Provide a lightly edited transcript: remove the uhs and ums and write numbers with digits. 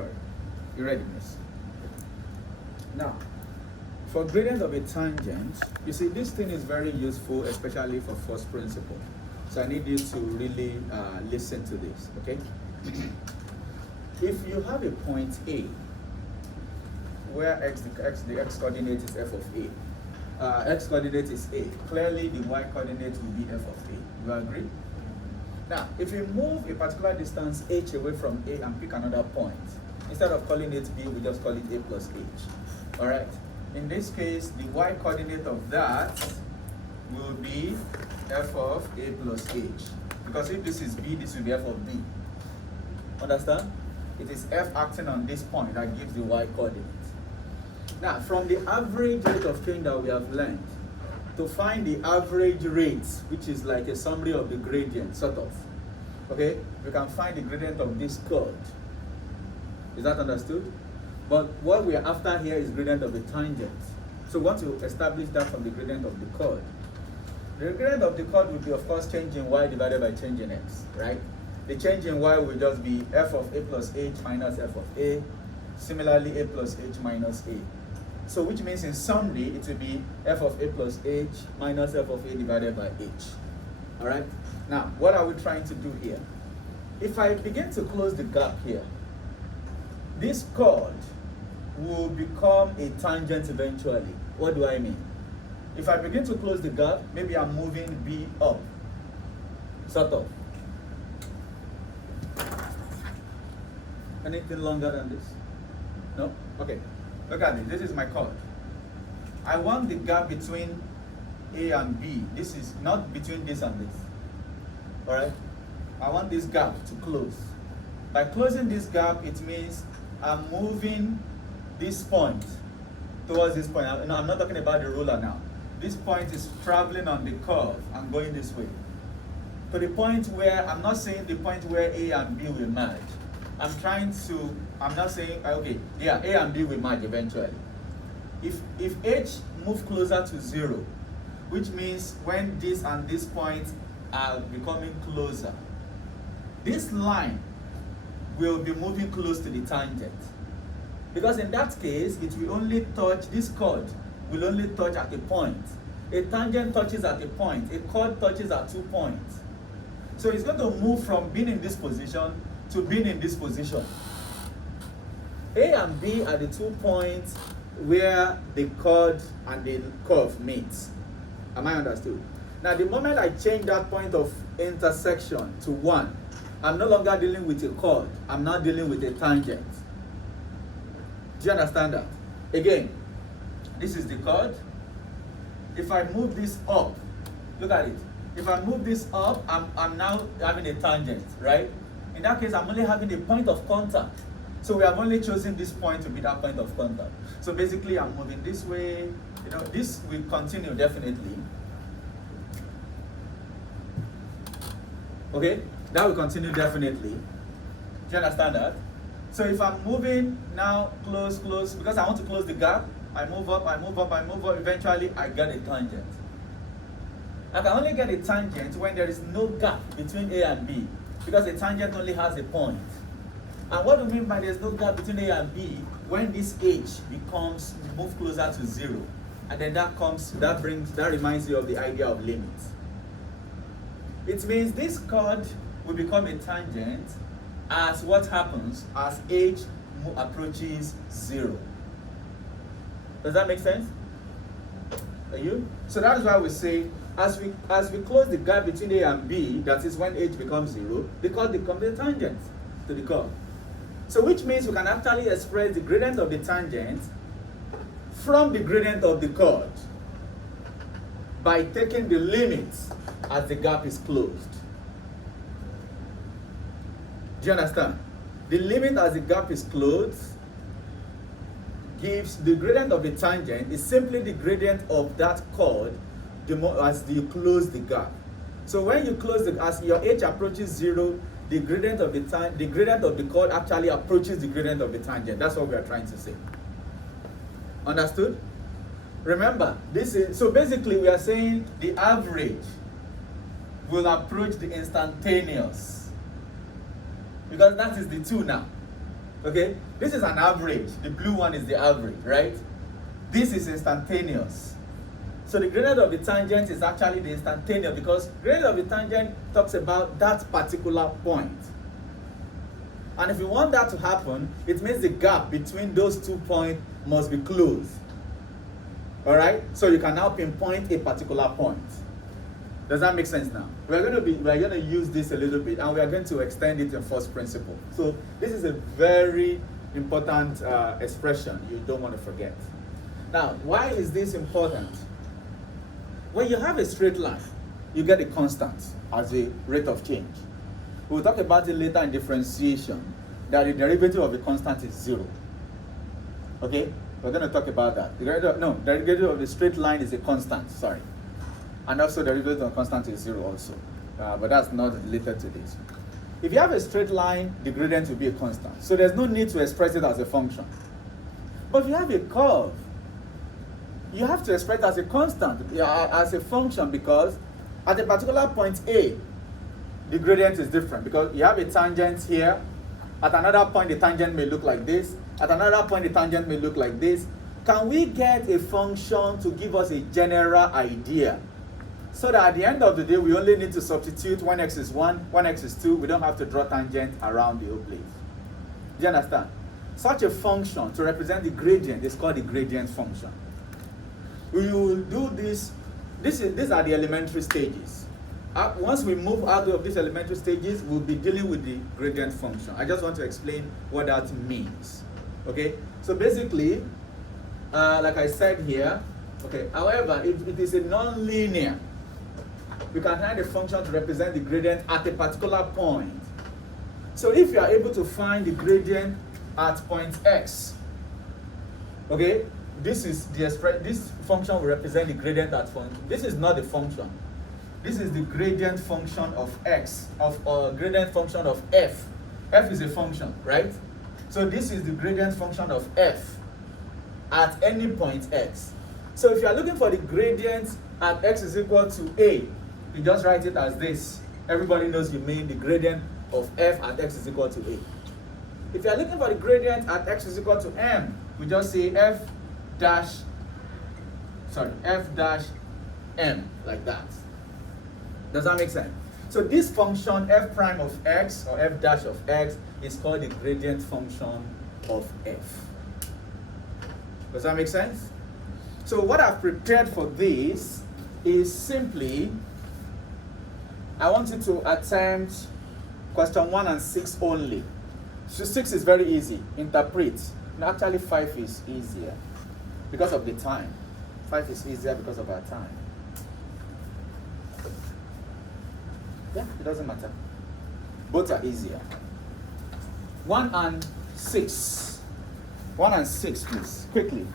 sorry, irregularness. Now, for gradient of a tangent, you see this thing is very useful, especially for first principle. So I need you to really listen to this, okay? If you have a point A, where the x coordinate is f of A, x coordinate is A, clearly the y coordinate will be f of A. You agree? Now, if you move a particular distance h away from A and pick another point, instead of calling it B, we just call it A plus h. All right? In this case, the y coordinate of that will be f of A plus h. Because if this is B, this will be f of B. Understand? It is f acting on this point that gives the y coordinate. Now, from the average rate of change that we have learned, to find the average rate, which is like a summary of the gradient, sort of, okay, we can find the gradient of this curve. Is that understood? But what we are after here is gradient of the tangent. So once you establish that from the gradient of the chord, the gradient of the chord will be, of course, change in y divided by change in x, right? The change in y will just be f of A plus h minus f of A. Similarly, A plus h minus A. So which means in summary, it will be f of A plus h minus f of A divided by h. All right? Now, what are we trying to do here? If I begin to close the gap here, this chord will become a tangent eventually. What do I mean? If I begin to close the gap, maybe I'm moving B up, sort of. Anything longer than this? No? Okay. Look at this. This is my chord. I want the gap between A and B. This is not between this and this. All right? I want this gap to close. By closing this gap, it means I'm moving this point towards this point. I'm not talking about the ruler now. This point is traveling on the curve and going this way. To the point where, I'm not saying the point where A and B will merge. I'm not saying, okay, yeah, A and B will merge eventually. If H move closer to 0, which means when this and this point are becoming closer, this line will be moving close to the tangent. Because in that case, it will only touch, this chord will only touch at a point. A tangent touches at a point, a chord touches at 2 points. So it's going to move from being in this position to being in this position. A and B are the 2 points where the chord and the curve meet. Am I understood? Now, the moment I change that point of intersection to 1, I'm no longer dealing with a chord. I'm now dealing with a tangent. Do you understand that? Again, this is the chord. If I move this up, look at it. If I move this up, I'm now having a tangent, right? In that case, I'm only having a point of contact. So we have only chosen this point to be that point of contact. So basically, I'm moving this way. You know, this will continue definitely. Okay, that will continue definitely. Do you understand that? So if I'm moving now, close, because I want to close the gap, I move up, eventually I get a tangent. I can only get a tangent when there is no gap between A and B, because a tangent only has a point. And what do we mean by there's no gap between A and B? When this H becomes move closer to 0, and then that reminds you of the idea of limits. It means this chord will become a tangent as what happens as H approaches 0. Does that make sense? Are you? So that is why we say, as we close the gap between A and B, that is when H becomes 0, the chord becomes a tangent to the curve. So which means we can actually express the gradient of the tangent from the gradient of the chord by taking the limits as the gap is closed. Do you understand? The limit as the gap is closed gives the gradient of the tangent is simply the gradient of that chord as you close the gap. So when you close as your H approaches 0, the gradient of the chord actually approaches the gradient of the tangent. That's what we are trying to say. Understood? Remember, so basically we are saying the average will approach the instantaneous, because that is the 2 now. Okay? This is an average. The blue one is the average, right? This is instantaneous. So the gradient of the tangent is actually the instantaneous, because gradient of the tangent talks about that particular point. And if you want that to happen, it means the gap between those 2 points must be closed. Alright? So you can now pinpoint a particular point. Does that make sense now? We're going to use this a little bit, and we are going to extend it in first principle. So this is a very important expression you don't want to forget. Now, why is this important? When you have a straight line, you get a constant as a rate of change. We'll talk about it later in differentiation, that the derivative of a constant is 0. Okay? We're going to talk about that. The derivative of the straight line is a constant, sorry. And also the derivative of a constant is 0 also. But that's not related to this. If you have a straight line, the gradient will be a constant. So there's no need to express it as a function. But if you have a curve, you have to express it as a constant, as a function, because at a particular point A, the gradient is different, because you have a tangent here. At another point, the tangent may look like this. At another point, the tangent may look like this. Can we get a function to give us a general idea, so that at the end of the day, we only need to substitute when x is 1, when x is 2. We don't have to draw tangent around the whole place. Do you understand? Such a function to represent the gradient is called the gradient function. We will do this. These are the elementary stages. Once we move out of these elementary stages, we'll be dealing with the gradient function. I just want to explain what that means. Okay? So basically, like I said here, okay, however, if it is a non-linear, we can find a function to represent the gradient at a particular point. So if you are able to find the gradient at point x, okay, this function will represent the gradient at point. This is not the function. This is the gradient function of x, gradient function of f. F is a function, right? So this is the gradient function of f at any point x. So if you are looking for the gradient at x is equal to a, you just write it as this. Everybody knows you mean the gradient of f at x is equal to a. If you are looking for the gradient at x is equal to m, we just say f dash m, like that. Does that make sense? So this function f prime of x, or f dash of x, is called the gradient function of f. Does that make sense? So what I've prepared for this is simply, I want you to attempt question 1 and 6 only. So 6 is very easy. Interpret. No, actually 5 is easier because of the time. 5 is easier because of our time. Yeah, it doesn't matter. Both are easier. 1 and 6. 1 and 6, please, quickly.